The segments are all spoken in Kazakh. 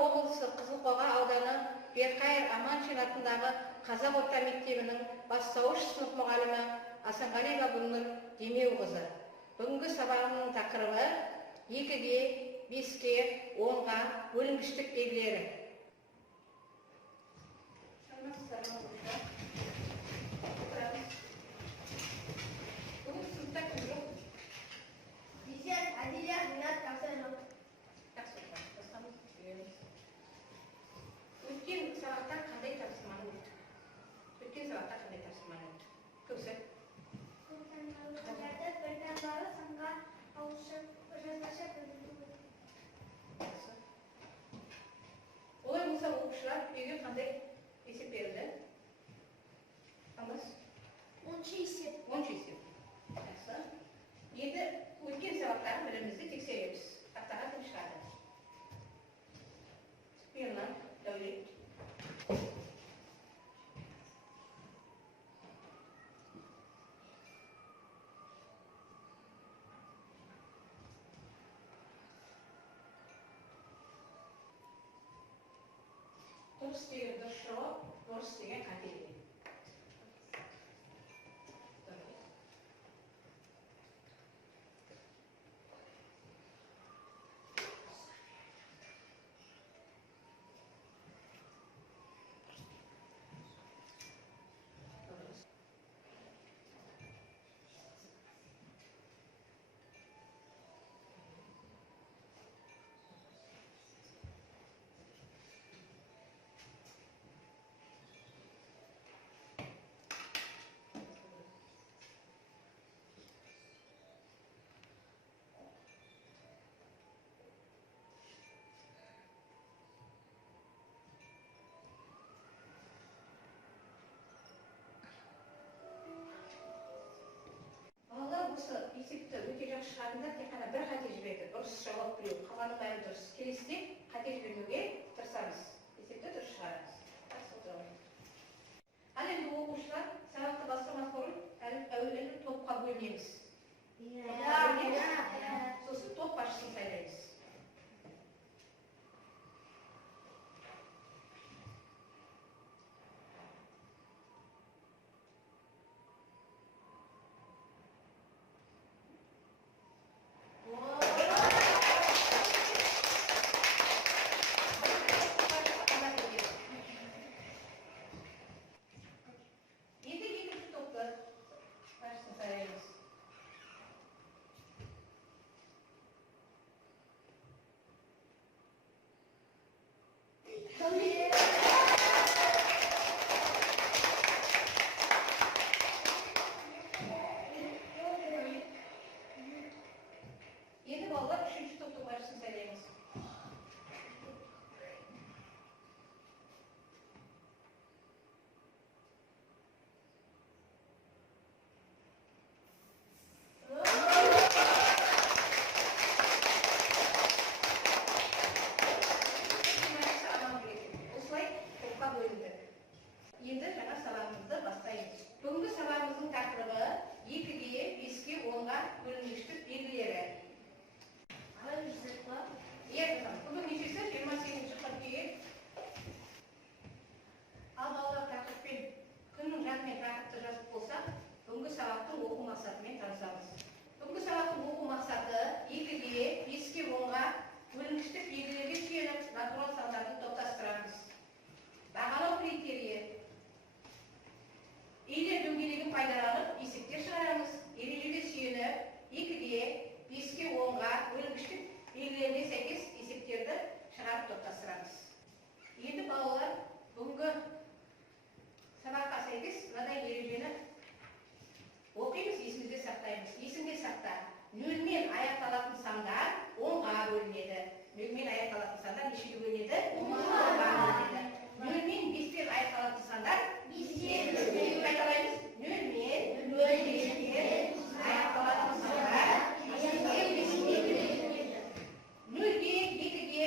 облысы Қызылқоға ауданы Берқайыр Аманшин атындағы Қазақ орта мектебінің бастауыш сынып мұғалімі Асанғалиева Гүлнұр Демеуқызы. Бүгінгі сабағының тақырыбы 2-ге, 5-ге, 10-ға бөлінгіштік белгілері. Бүгін сыныпта кім жоқ? Бисер, Адилия, Ринат, Тақсыр жоқ. Өткен сабақта қандай тапсырманы өттік? Өткен сабақта қандай тапсырманы өттік? Көксі? Бір таңбалы санға ауызша жазбаша бөлінді. Олай болса оқушылар үйге қандай есеп берілді? Қамыз? 10 есеп. 10 есеп. Жақсы. Енді өткен сабақтағы білімімізді тексереміз. Тақтаға кім шығады? Мирнан, Дәулет. Дұрыс деген дұрыс жауап, бұрыс деген қате деген. Осы есепті өте жақсы шығарында тек қана бір қате жіберді. Дұрыс жауап біреу, қалғаны бәрі дұрыс. Келесіде қате жібермеуге тырысамыз. Есепті дұрыс шығарамыз. Ал енді оқушылар сабақты бастамас бұрын әуелі топқа бөлінеміз. Сосын топ басшысын сайлаймыз. Енді балалар үшінші топтың басшысын сайлаймыз. Осылай топқа бөлінді. Енді жаңа сабағымызды бастаймыз. Бүгінгі сабағымыздың тақырыбы 2-ге, 5-ге, 10-ға бөлінгіштік белгілері. Бүгін нешесі? 28-ші қыркүйек. Ал балалар тақырыппен күннің жадымен тақырыпты жазып болсақ, бүгінгі сабақтың оқу мақсатымен танысамыз. Бүгінгі сабақтың оқу мақсаты 2-ге, 5-ге, 10-ға бөлінгіштік белгілерге сүйеніп натурал сандарды топтастырамыз. Бағалау критерийі. Үйлер дөңгелегін пайдаланып есептер шығарамыз. Ережеге сүйеніп 2-ге, 5-ге, 10-ға бөлінгіштік белгілеріне сәйкес есептерді шығарып топтастырамыз. Енді балалар бүгінгі сабаққа сәйкес мынадай ережені оқимыз, есімізде сақтаймыз. Есімде сақта. 0-мен аяқталатын сандар 10-ға бөлінеді. 0-мен аяқталатын сандар нешеге бөлінеді? 10-ға бөлінеді. 0-мен 5-пен аяқталатын сандар 5-ге бөлінеді. Қайталаймыз. 0-мен 5-пен аяқталатын сандар 5-ге бөлінеді. 0-ге, 2-ге,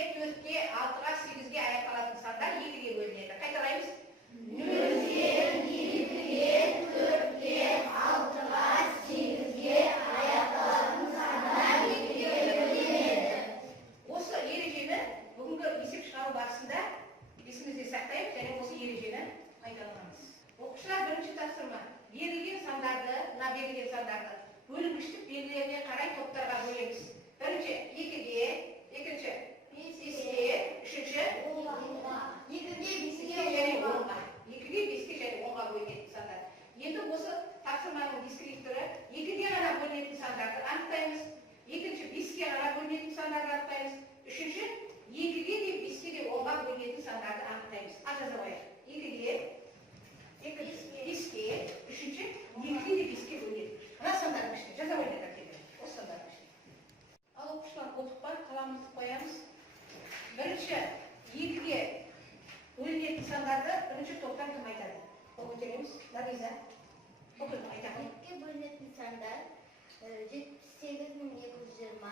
берілген сандарды бөлінгіштік белгілеріне қарай топтарға бөлеміз. Бірінші 2-ге, екінші 5-ге, үшінші 2-ге, 5-ге және 10-ға. 2-ге, 5-ге және 10-ға бөлінетін сандар. Енді осы тапсырманың дискриптері 2-ге ғана бөлінетін сандарды анықтаймыз. Екінші 5-ге ғана бөлінетін сандарды анықтаймыз. Үшінші 2-ге де 5-ге де 10-ға бөлінетін сандарды анықтаймыз. Жаза қояйық. 2-ге, 5-ге, үшінші 2-ге де 5-ге бөлінетін. Мына сандардың ішінде жаза қойыңдар тегі. Осы сандардың ішінде. Ал оқушылар қолтық бар, қаламымызды қоямыз. Бірінші 2-ге бөлінетін сандарды бірінші топтан кім айтады? Ол көтереміз. Нариза. Оқыды айтады. 2-ге бөлінетін сандар 78.220,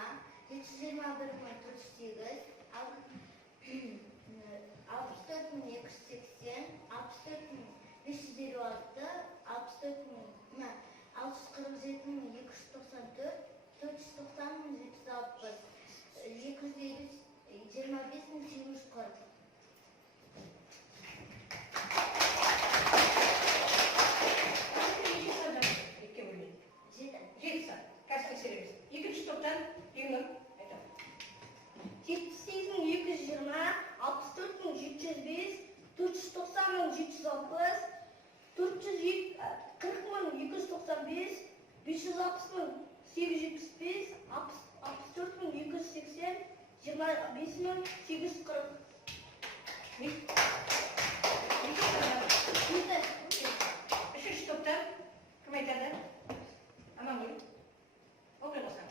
721.48, 64.280, 64.556, 647.294, 490.760, 225.840. İkinci toptan Yunus. 78.220, 64.705, 490.760, 440.295, 560.875, 64.280, 25.840. Üçüncü toptan kim aytadı? Aman buyurun. Okur olsan.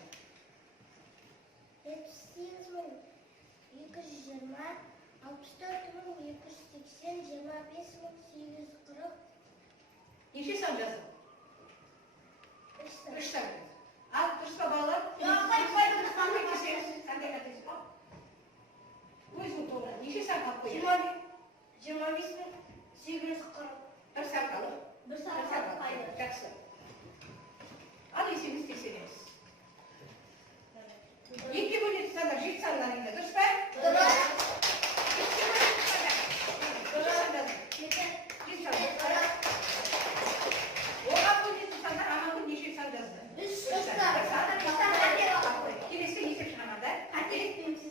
78.220, 64.280, 25.840. Неше сан жазды? Үш сан. Ал дұрысқа балалар. Қандай қатесіз ба? Өзің тоғына. Неше сан қалып қойды? 25.840. Бір сан қалып. Bir saat kaldı. Жақсы. Ал есеміз тексереміз. 2-ге бөлінетін сандар 7 саннан енді. Дұрыс па? Дұрыс. 2-ге бөлінетін сандар. Неше сан жазды? 7 сан. 10-ға бөлінетін сандар Амангүл неше сан жазды? 3 сан. Келесі есеп шығармада қате жібермейміз.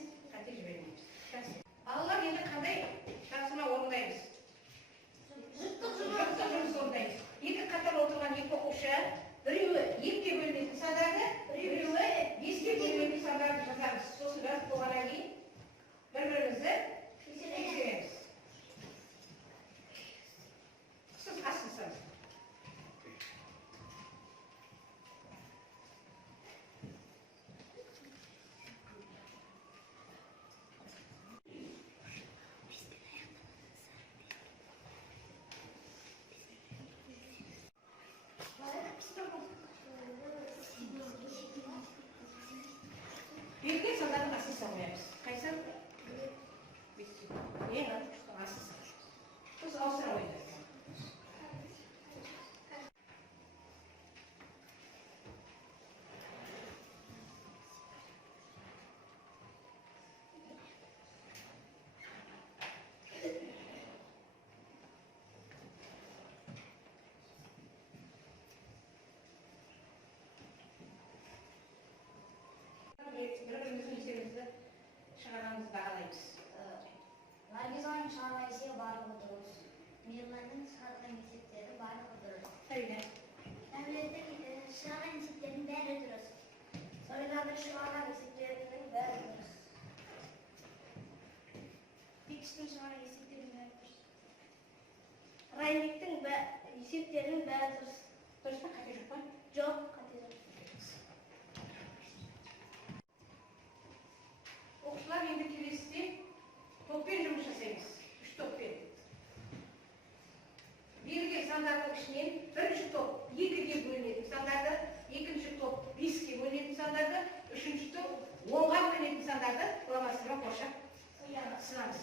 Балалар енді қандай тапсырма орындаймыз? Жұрттық жұмыс орындаймыз. Екі қатар отырған екі оқушы біреуі 2-ге бөлінетін сандарды, біреуі 5-ге бөлінетін сандарды жазамыз. Сосын жазып болғаннан кейін бір-бірімізді тексереміз. Сіз астынсаңыз. Берілген сандардың астына қоямыз. Қайсы? Ең астына. Біз ауыстыра қойдық. Bir-birimizin есебімізді шығарғанымызды бағалаймыз. Наргизаның шығарған есебі барлығы дұрыс. Мейірманның шығарған есептері барлығы дұрыс. Әрине. Әмілеттің шығарған есептерінің бәрі дұрыс. Сойдардың шығарған есептерінің бәрі дұрыс. Бекіштің шығарған есептерінің бәрі дұрыс. Райбектің есептерінің бәрі дұрыс. Дұрыс па? Қате жоқ па? Жоқ, қате жоқ. Оқушылар енді келесіде топпен жұмыс жасаймыз. 3 топпен. Берілген сандардың ішінен бірінші топ 2-ге бөлінетін сандарды, екінші топ 5-ге бөлінетін сандарды, үшінші топ 10-ға бөлінетін сандарды құламасыға қоршап сынамыз.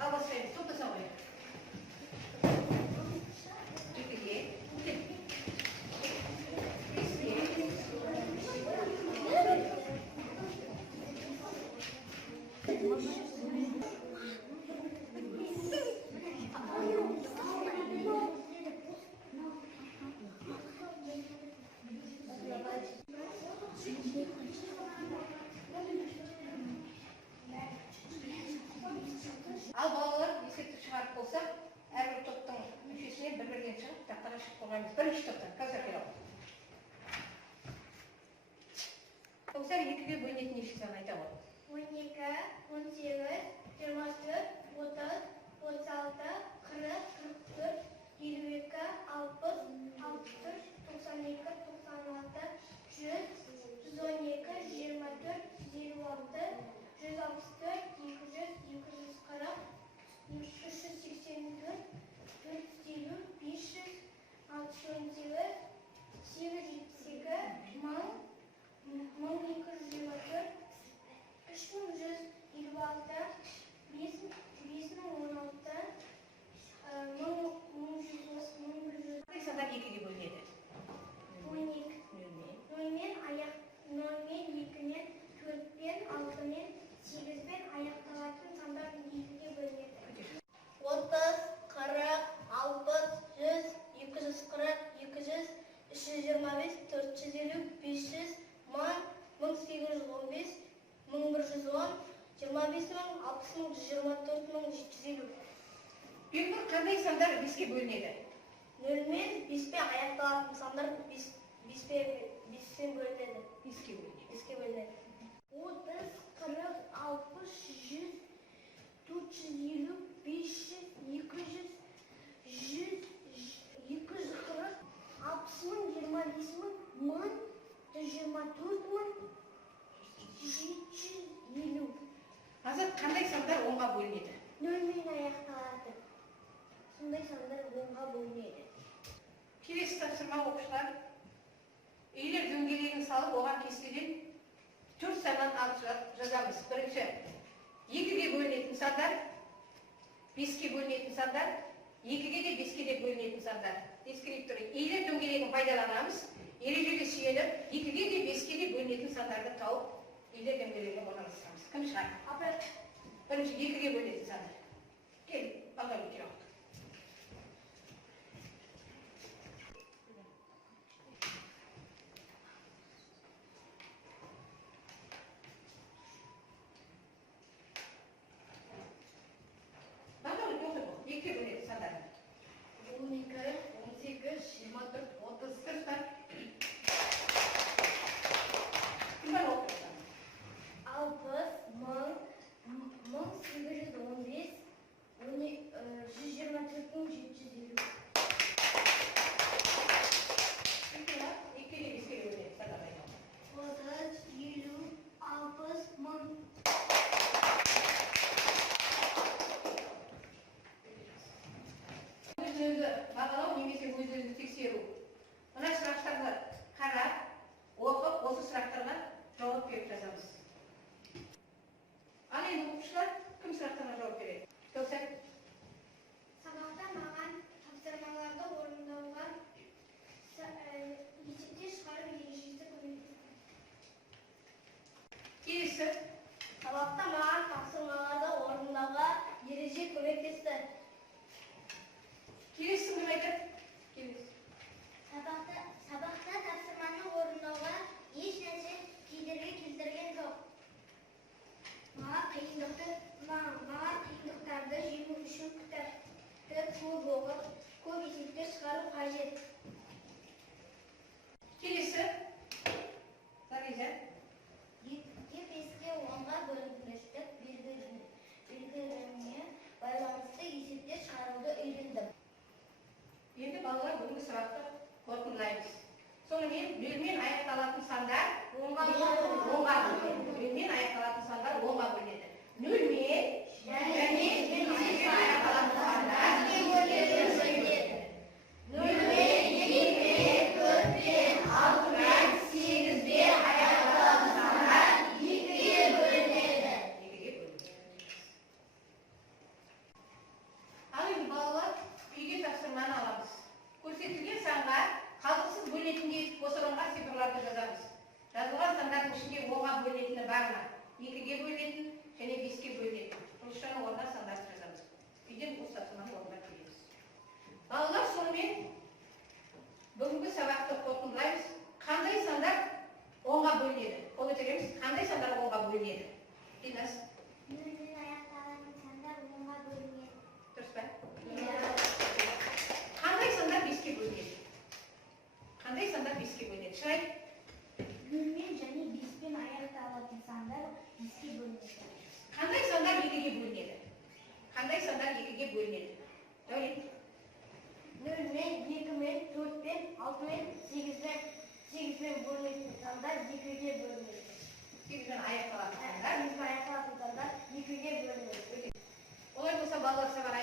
Ал бастаймыз. Топты салайық. 2-ге, 5-ге, Ал балалар есепті шығарып болса, әрбір топтың мүшесіне бір-бірден шығып, тақтаға шығып қойғанбыз. Бірінші топтан, қазір келіп. Олсар екіге бөлінетін ешкі санын айта ғой. 12, 18, 24, 30, 36, 40, 44, 52, 60, 63, 92, 96, 100, 112, 124, 126, 164, 200, 240, 384, 450, 500, 618, 878, 1000, 1224, 3156, 5016, 1100. Қандай сандар екіге бөлінеді? 12. Нөлмен, екімен, төртпен, алтымен, сегізбен аяқталатын сандар екіге бөлінеді. 30, 40, 60, 100, 240, 200, 325, 450, 500, 1000, 1815, 1110, 25000, 60000, 124750. Бекнұр, қандай сандар беске бөлінеді? Нөлмен, беспен аяқталатын сандар беспен бөлінеді. Беске бөлінеді. Беске бөлінеді. 30, 40, 60, 100, 450, 500, 200, 100, 240, 60000, 25000, 1000, 124000, 750. Азат, қандай сандар онға бөлінеді? Нөлмен аяқталады. Сондай сандар онға бөлінеді. Келесі тапсырма оқушылар. Үйлер дөңгелегін салып, оған кестеден 4 саннан алып жазамыз. Бірінші, екіге бөлінетін сандар, беске бөлінетін сандар, екіге де беске де бөлінетін сандар. Ескеріп тұрайық. Үйлер дөңгелегін пайдаланамыз. Ережеге сүйеніп, екіге де беске де бөлінетін сандарды тауып, үйлер дөңгелегіне орналастырамыз. Кім шығар? Бірінші, екіге бөлінетін сандар. Кел, балдар өтер оқ. Екіге бөлінетін сандар. 12, 18, 24, 30. Сұрыстар. Кімбар оқырсың? 60, 1000, 1815, 124750. Екіге беске бөлінетін сандар айтамын. 30, 50, 60, 1000. Өз-өзі бағалау немесе өз-өзі тексеру. Мына сұрақтарды қарап, оқып, осы сұрақтарға жауап беріп жазамыз. Ал енді оқушылар кім сұрақтарға жауап береді? Келсек. Сабақта маған тапсырмаларды орындауға есепте шығарып ережесі көмектесті. Келесі. Сабақта маған тапсырмаларды орындауға ереже көмектесті. Келесі кім айтады? Келесі. Сабақта тапсырманы орындауға еш нәрсе кедергі келтірген жоқ. Маған қиындықтарды жеңу үшін кітапты көп оқып, көп есептер шығару қажет. Келесі. Зариза. 2-ге 5-ке 10-ға бөлінгіштік белгілеріне байланысты есептер шығаруды үйрендім. Енді балалар бүгінгі сұрақты қорытындылаймыз. Сонымен бөлмен аяқталатын сандар онға бөлінеді. Бөлмен аяқталатын сандар онға бөлінеді. Нөлмен және беске аяқталатын сандар екіге бөлінеді. Нөлмен, екімен, төртпен, алтымен, сегізбен аяқталатын сандар екіге бөлінеді. Ал енді балалар үйге тапсырманы аламыз. Көрсетілген санға қалдықсыз бөлінетіндей қосылған цифрларды жазамыз. Жазылған сандардың ішінде онға бөлінетіні бар ма? Екіге бөлінетін және беске бөлінетін. Жұлдызшаның орнына сандарды жазамыз. Үйден осы тапсырманы орындап келеміз. Балалар, сонымен бүгінгі сабақты қорытындылаймыз. Қандай сандар онға бөлінеді? Қол көтереміз. Қандай сандар онға бөлінеді? Динас. Нөлмен аяқталатын сандар онға бөлінеді. бөлінеді. Дәулет. 0 мен 2 мен 4 мен 6 мен 8 мен бөлінетін сандар 2-ге бөлінеді. 8-мен аяқталатын сандар. 8-ге аяқталатын сандар 2-ге бөлінеді. Олай болса балалар сабақ